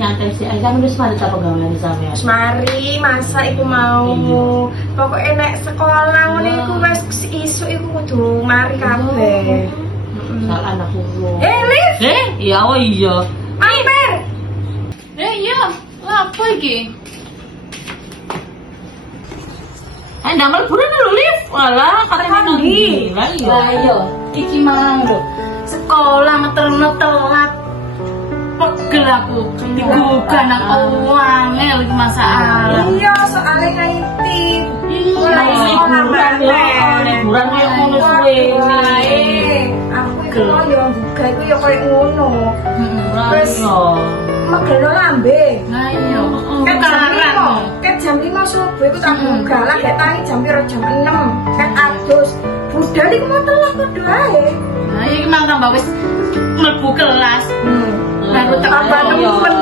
nyantai sih. Ayo sampe wis mari ta pegawaian sampean. Wis mari masa iku mau. Pokoke nek sekolah ngene iku wis isuk iku kudu mari kabeh. Sal anak kulo. Liv. Iya oh iya. Amper. Iya, apa iki? Ndamel buruan lho, Liv. Walah, katanya Ndi? Lah iya. Lah iya, iki mang lho. Sekolah meterno telat. Pegel aku. Digugah nang wangel iki masalah. Iya, soalnya ngaitip. Iya, Liburan ya, liburan kayak ngono suwe ini. Aku iku mau yo buka iku yo koyo ngono. Wes megelo lambe. Nah iya, Ket jam 5 subuh iku tak buka lah gek tangi jam 6. Ket adus. Budal iku mau telat padha ae. Nah iki mang tambah wis mlebu kelas. Baru tambah nemen.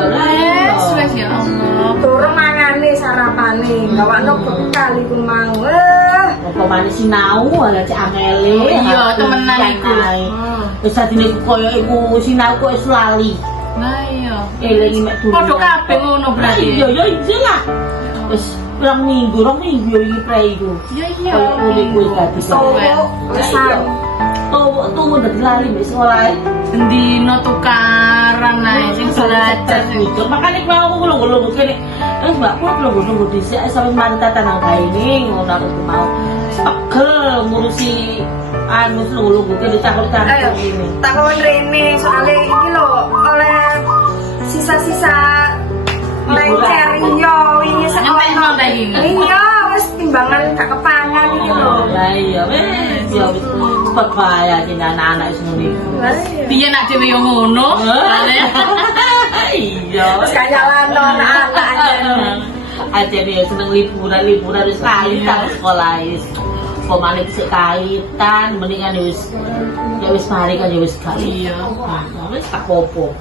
Wes ya Allah. Turun mangane sarapane, gawakno bekal iku mau. Apa manis sinau ala cek angele. Iya, temenan iku. Wis sadine koyo iku sinau kok wis lali. Nah iya. Elingi mek dulu. Padha kabeh ngono berarti. Iya iya lah. Wis rong minggu yo iki pre iku. Iya iya. Koyo kuwi kuwi dadi Wesan. Tuh dadi lali mek sekolah. Dino tukaran ae sing belajar itu. Makane kowe aku ngelungguh kene. Wis mbak kok ngelungguh dhisik sampe mantan nang kaene ngono aku mau. Pegel ngurusi anu ngelungguh kene takut-takut ini. Takon Rene soalnya iki lho oleh sisa-sisa lencer yo wingi sekolah. Iya, wis timbangan gak kepangan iki lho. Lah iya wis ya wis cepet bae iki anak-anak wis ngono iku. Piye nak dhewe yo ngono. Iya. Wis gak nyalano anak-anak aja. Aja nih seneng liburan wis kaitan sekolah wis. Pemane sik kaitan mendingan wis ya wis mari kan ya wis kali. Iya. Wis tak popo.